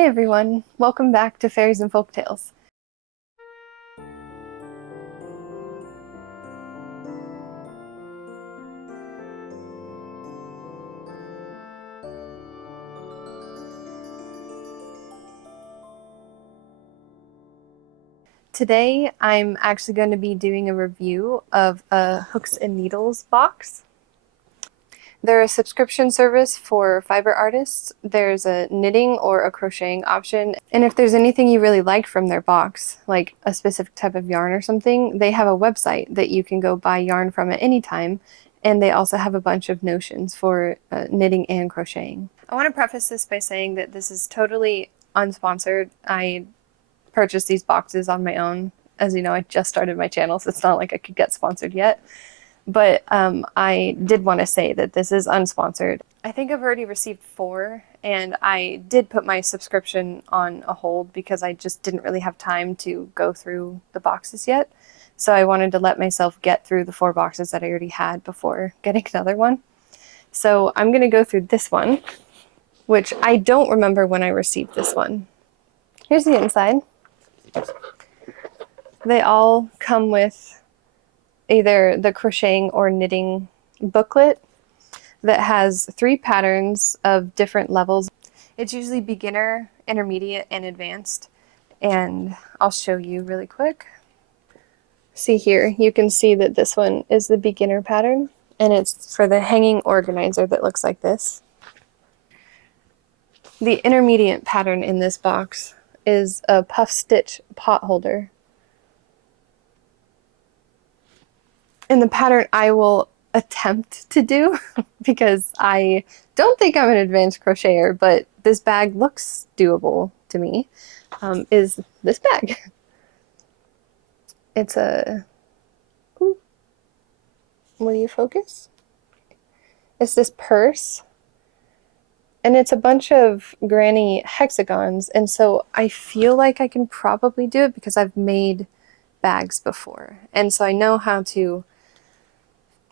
Hey everyone, welcome back to Fairies and Folktales. Today I'm actually going to be doing a review of a Hooks and Needles box. They're a subscription service for fiber artists. There's a knitting or a crocheting option, and if there's anything you really like from their box, like a specific type of yarn or something, they have a website that you can go buy yarn from at any time, and they also have a bunch of notions for knitting and crocheting. I want to preface this by saying that this is totally unsponsored. I purchased these boxes on my own. As you know, I just started my channel, so it's not like I could get sponsored yet. But I did want to say that this is unsponsored. I think I've already received 4, and I did put my subscription on a hold because I just didn't really have time to go through the boxes yet. So I wanted to let myself get through the 4 boxes that I already had before getting another one. So I'm going to go through this one, which I don't remember when I received this one. Here's the inside. They all come with either the crocheting or knitting booklet that has 3 patterns of different levels. It's usually beginner, intermediate, and advanced, and I'll show you really quick. See here, you can see that this one is the beginner pattern, and it's for the hanging organizer that looks like this. The intermediate pattern in this box is a puff stitch pot holder. And the pattern I will attempt to do, because I don't think I'm an advanced crocheter, but this bag looks doable to me, is this bag. It's a, ooh, will you focus? It's this purse, and it's a bunch of granny hexagons, and so I feel like I can probably do it because I've made bags before, and so I know how to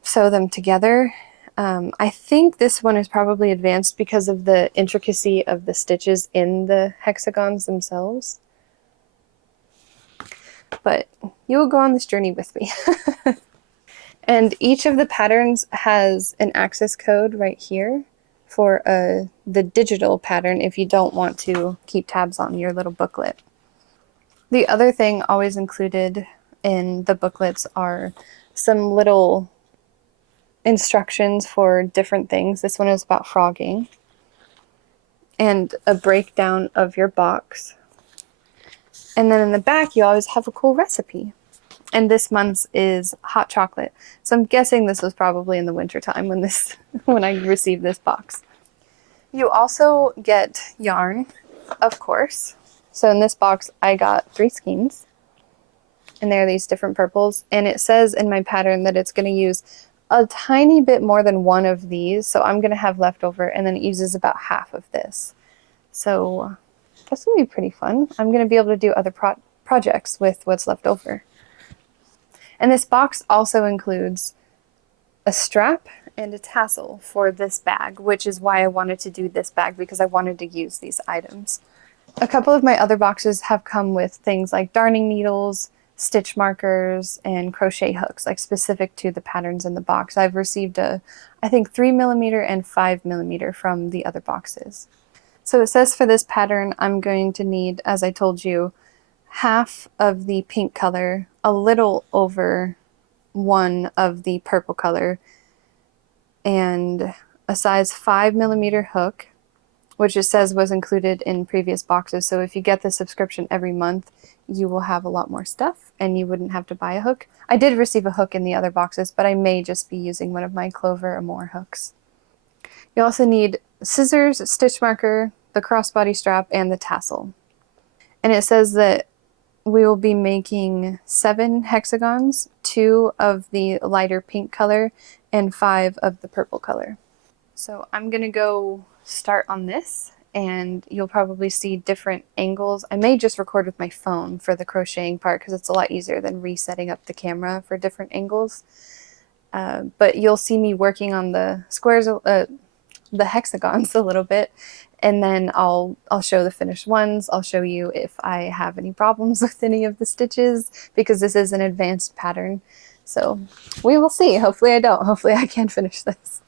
sew them together. I think this one is probably advanced because of the intricacy of the stitches in the hexagons themselves. But you will go on this journey with me. And each of the patterns has an access code right here for the digital pattern if you don't want to keep tabs on your little booklet. The other thing always included in the booklets are some little instructions for different things. This one is about frogging, and a breakdown of your box. And then in the back you always have a cool recipe. And this month's is hot chocolate. So I'm guessing this was probably in the winter time when I received this box. You also get yarn, of course. So in this box I got 3 skeins, and there are these different purples, and it says in my pattern that it's going to use a tiny bit more than one of these, so I'm going to have leftover, and then it uses about half of this. So that's going to be pretty fun. I'm going to be able to do other projects with what's left over. And this box also includes a strap and a tassel for this bag, which is why I wanted to do this bag, because I wanted to use these items. A couple of my other boxes have come with things like darning needles, stitch markers, and crochet hooks, like specific to the patterns in the box. I've received I think 3mm and 5mm from the other boxes. So it says for this pattern I'm going to need, as I told you, half of the pink color, a little over 1 of the purple color, and a size 5mm hook, which it says was included in previous boxes. So if you get the subscription every month, you will have a lot more stuff and you wouldn't have to buy a hook. I did receive a hook in the other boxes, but I may just be using one of my Clover or More hooks. You also need scissors, stitch marker, the crossbody strap, and the tassel. And it says that we will be making 7 hexagons, 2 of the lighter pink color and 5 of the purple color. So I'm gonna go start on this, and you'll probably see different angles. I may just record with my phone for the crocheting part because it's a lot easier than resetting up the camera for different angles. But you'll see me working on the squares, the hexagons a little bit, and then I'll show the finished ones. I'll show you if I have any problems with any of the stitches, because this is an advanced pattern. So we will see. Hopefully I don't. Hopefully I can finish this.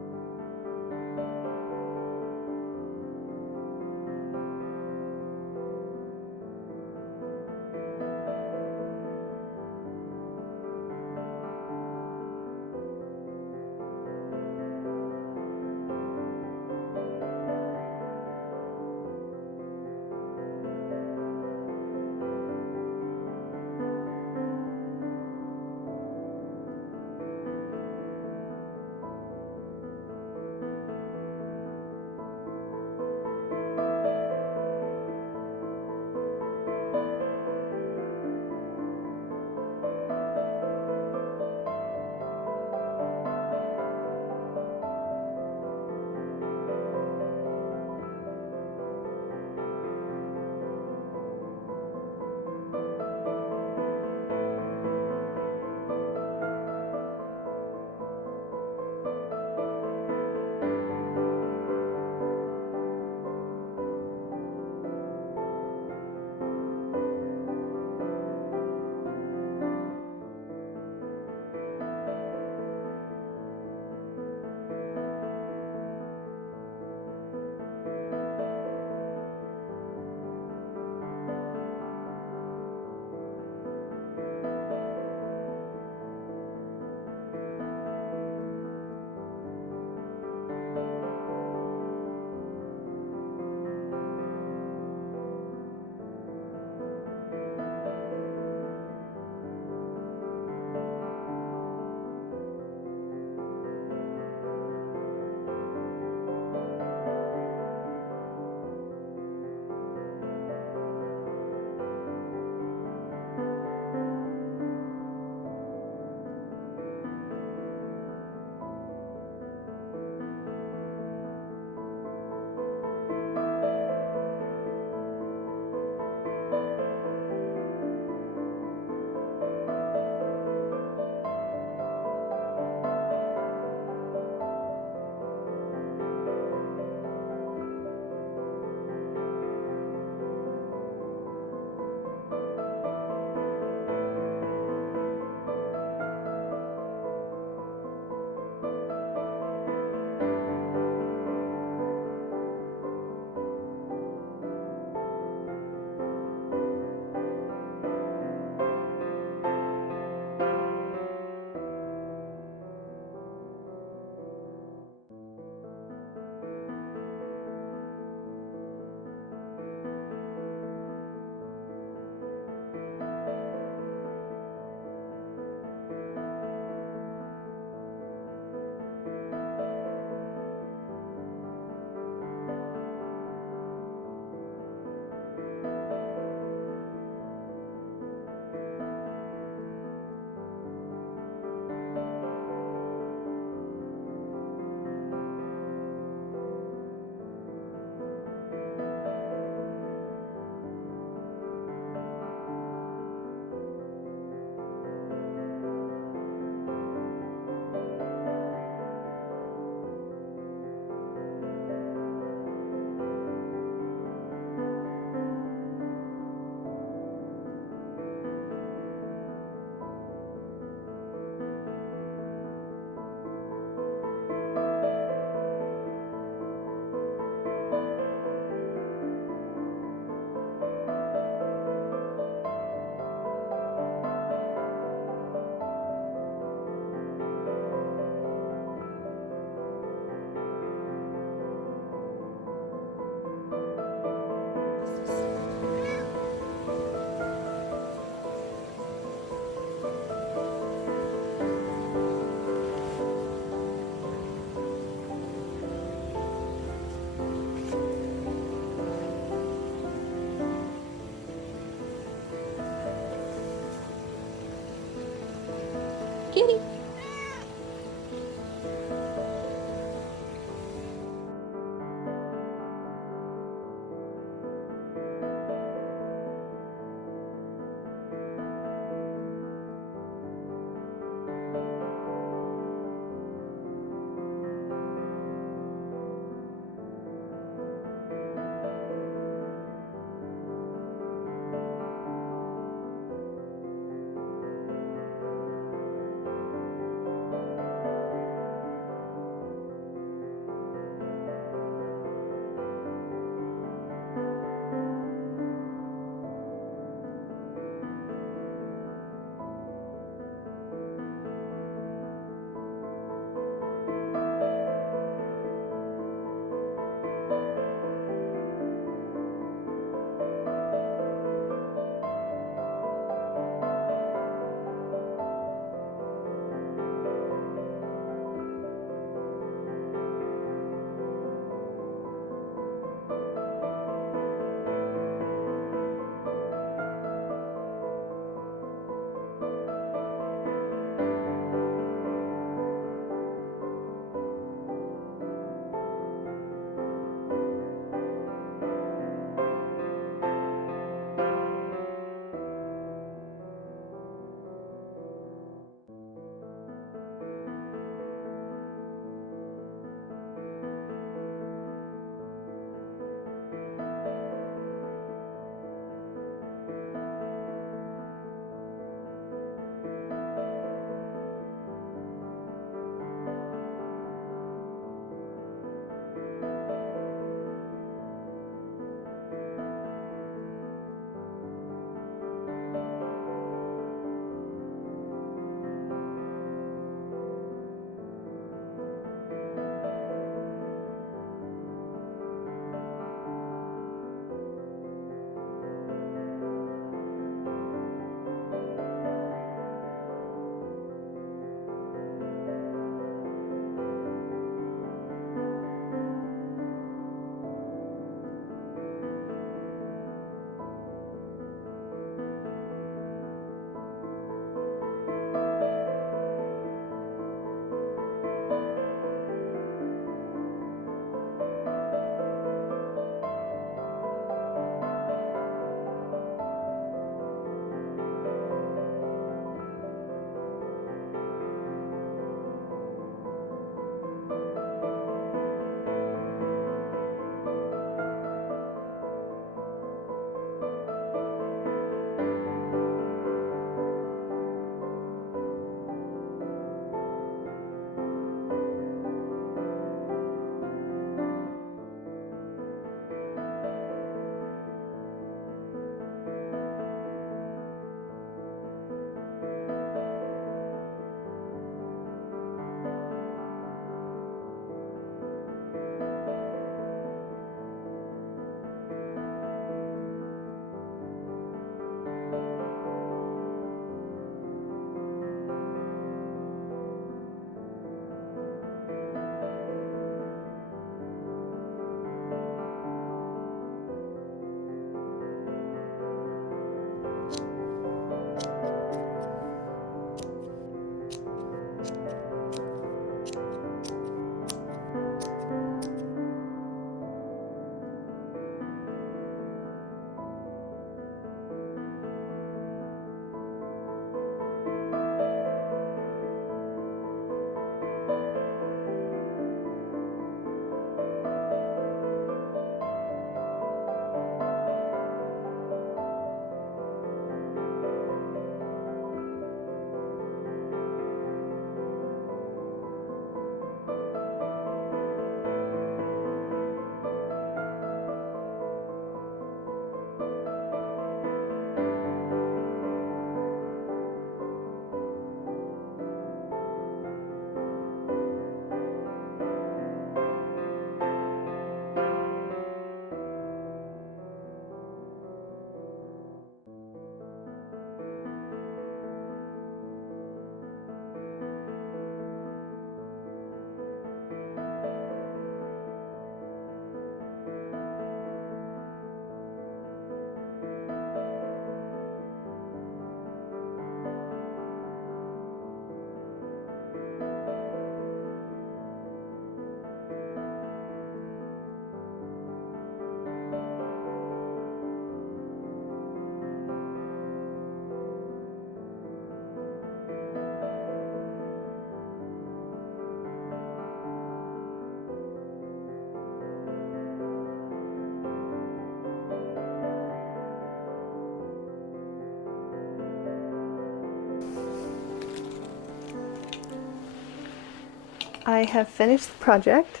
I have finished the project.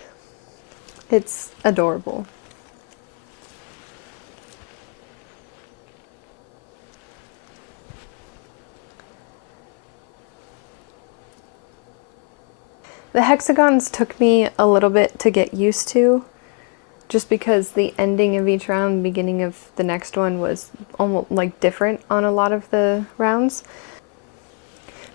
It's adorable. The hexagons took me a little bit to get used to, just because the ending of each round, beginning of the next one was almost like different on a lot of the rounds.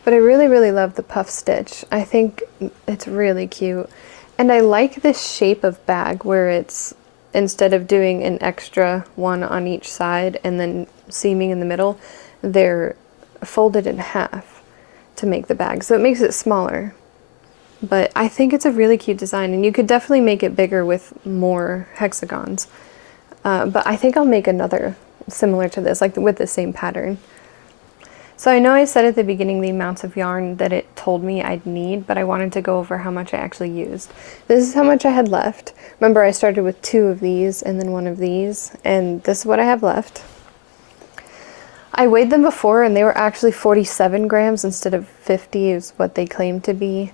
But I really, really love the puff stitch. I think it's really cute. And I like this shape of bag where it's, instead of doing an extra one on each side and then seaming in the middle, they're folded in half to make the bag. So it makes it smaller. But I think it's a really cute design, and you could definitely make it bigger with more hexagons. But I think I'll make another similar to this, like with the same pattern. So I know I said at the beginning the amounts of yarn that it told me I'd need, but I wanted to go over how much I actually used. This is how much I had left. Remember, I started with 2 of these and then 1 of these, and this is what I have left. I weighed them before, and they were actually 47 grams instead of 50 is what they claimed to be.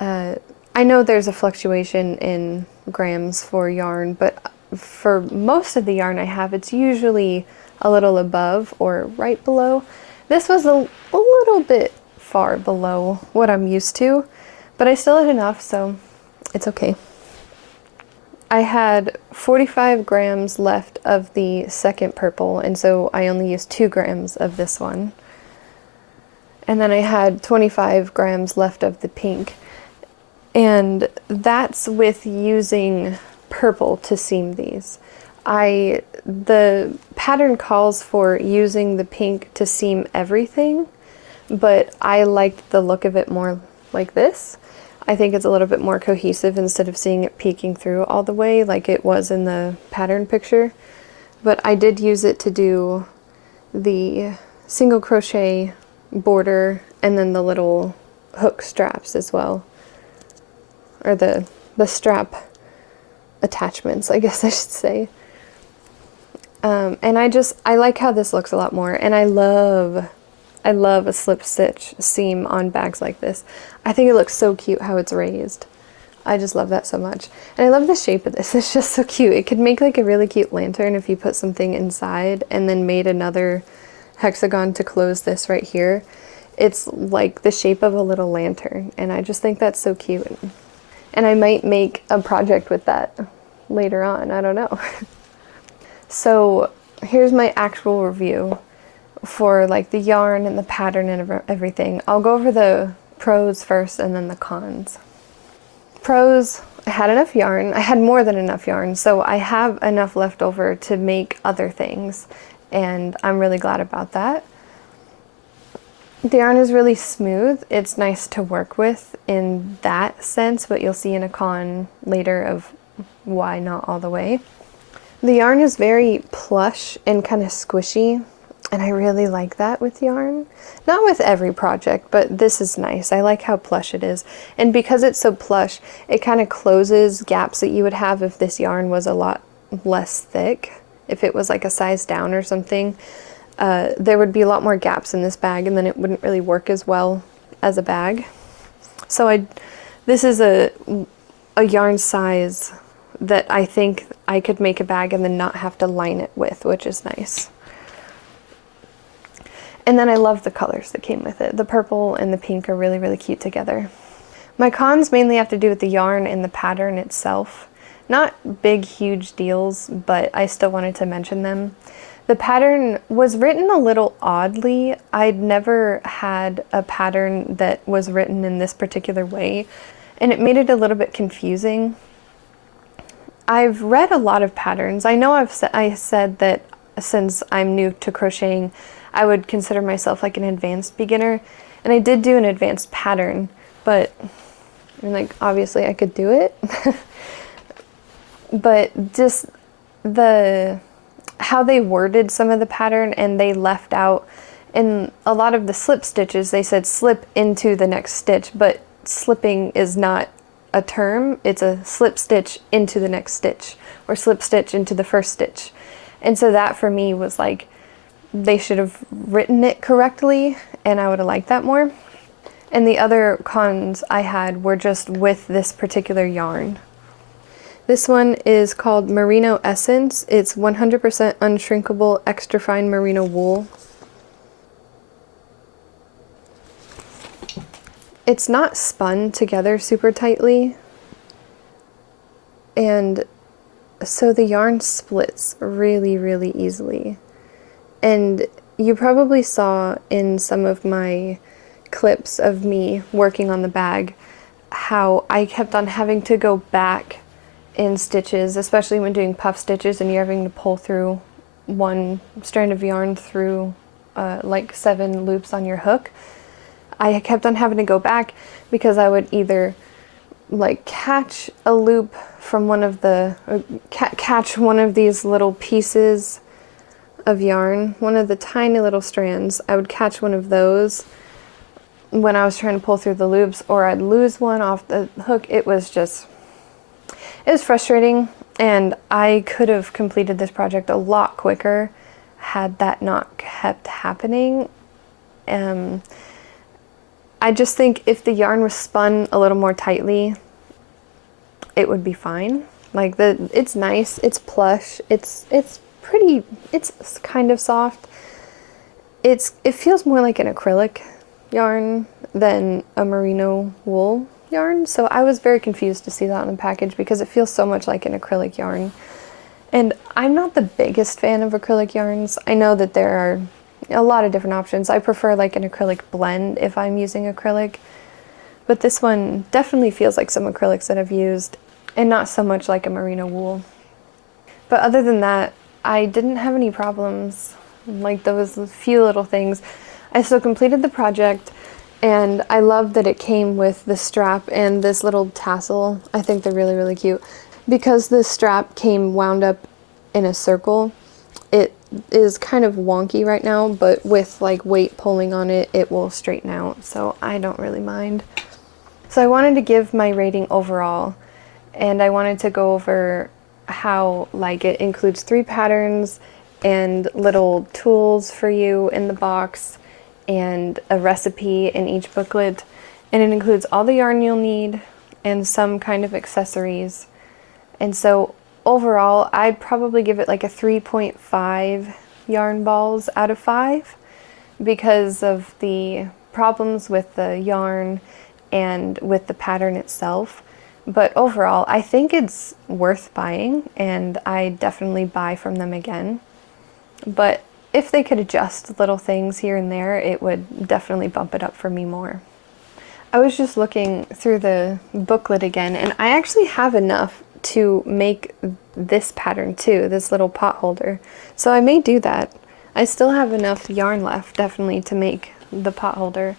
I know there's a fluctuation in grams for yarn, but for most of the yarn I have, it's usually a little above or right below. This was a little bit far below what I'm used to, but I still had enough, so it's okay. I had 45 grams left of the second purple, and so I only used 2 grams of this one. And then I had 25 grams left of the pink. And that's with using purple to seam these. The pattern calls for using the pink to seam everything, but I liked the look of it more like this. I think it's a little bit more cohesive instead of seeing it peeking through all the way like it was in the pattern picture. But I did use it to do the single crochet border and then the little hook straps as well. Or the strap attachments, I guess I should say. And I like how this looks a lot more, and I love a slip stitch seam on bags like this. I think it looks so cute how it's raised. I just love that so much. And I love the shape of this, it's just so cute. It could make like a really cute lantern if you put something inside and then made another hexagon to close this right here. It's like the shape of a little lantern, and I just think that's so cute. And I might make a project with that later on, I don't know. So here's my actual review for like the yarn and the pattern and everything. I'll go over the pros first and then the cons. Pros, I had enough yarn. I had more than enough yarn, so I have enough left over to make other things, and I'm really glad about that. The yarn is really smooth. It's nice to work with in that sense, but you'll see in a con later of why not all the way. The yarn is very plush and kind of squishy, and I really like that with yarn. Not with every project, but this is nice. I like how plush it is. And because it's so plush, it kind of closes gaps that you would have if this yarn was a lot less thick. If it was like a size down or something. There would be a lot more gaps in this bag, and then it wouldn't really work as well as a bag. So this is a yarn size that I think I could make a bag and then not have to line it with, which is nice. And then I love the colors that came with it. The purple and the pink are really, really cute together. My cons mainly have to do with the yarn and the pattern itself. Not big, huge deals, but I still wanted to mention them. The pattern was written a little oddly. I'd never had a pattern that was written in this particular way, and it made it a little bit confusing. I've read a lot of patterns. I know I said that since I'm new to crocheting, I would consider myself like an advanced beginner, and I did do an advanced pattern, but I mean, like, obviously I could do it. But just how they worded some of the pattern, and they left out in a lot of the slip stitches, they said slip into the next stitch, but slipping is not a term. It's a slip stitch into the next stitch, or slip stitch into the first stitch. And so that for me was like, they should have written it correctly, and I would have liked that more. And the other cons I had were just with this particular yarn. This one is called Merino Essence. It's 100% unshrinkable extra fine merino wool. It's not spun together super tightly, and so the yarn splits really, really easily. And you probably saw in some of my clips of me working on the bag how I kept on having to go back in stitches, especially when doing puff stitches and you're having to pull through one strand of yarn through like 7 loops on your hook. I kept on having to go back because I would either like catch a loop from one of the, catch one of these little pieces of yarn, one of the tiny little strands. I would catch one of those when I was trying to pull through the loops, or I'd lose one off the hook. It was frustrating, and I could have completed this project a lot quicker had that not kept happening. I just think if the yarn was spun a little more tightly, it would be fine. Like it's nice, it's plush, it's pretty, it's kind of soft. It feels more like an acrylic yarn than a merino wool yarn. So I was very confused to see that on the package because it feels so much like an acrylic yarn. And I'm not the biggest fan of acrylic yarns. I know that there are a lot of different options. I prefer like an acrylic blend if I'm using acrylic, but this one definitely feels like some acrylics that I've used and not so much like a merino wool. But other than that, I didn't have any problems, like those few little things. I still completed the project, and I love that it came with the strap and this little tassel. I think they're really, really cute. Because the strap came wound up in a circle, it is kind of wonky right now, but with like weight pulling on it, it will straighten out, so I don't really mind. So I wanted to give my rating overall, and I wanted to go over how like it includes 3 patterns and little tools for you in the box and a recipe in each booklet, and it includes all the yarn you'll need and some kind of accessories. And so overall, I'd probably give it like a 3.5 yarn balls out of 5 because of the problems with the yarn and with the pattern itself. But overall, I think it's worth buying, and I definitely buy from them again. But if they could adjust little things here and there, it would definitely bump it up for me more. I was just looking through the booklet again, and I actually have enough to make this pattern too, this little pot holder. So I may do that. I still have enough yarn left, definitely, to make the pot holder.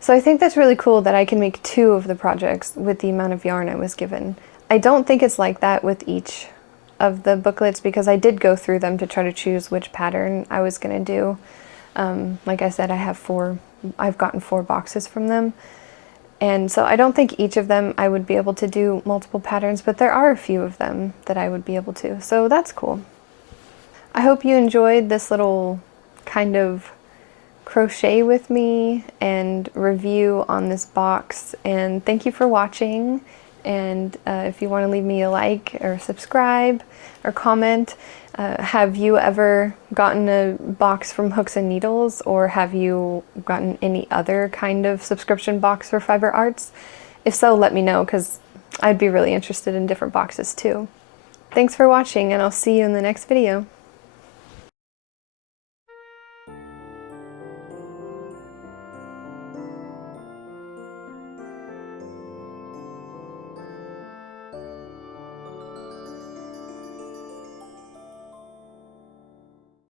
So I think that's really cool that I can make 2 of the projects with the amount of yarn I was given. I don't think it's like that with each of the booklets because I did go through them to try to choose which pattern I was going to do. Like I said, I've gotten 4 boxes from them. And so I don't think each of them I would be able to do multiple patterns, but there are a few of them that I would be able to. So that's cool. I hope you enjoyed this little kind of crochet with me and review on this box. And thank you for watching. And if you want to leave me a like or subscribe or comment, have you ever gotten a box from Hooks and Needles, or have you gotten any other kind of subscription box for fiber arts? If so, let me know, because I'd be really interested in different boxes too. Thanks for watching, and I'll see you in the next video.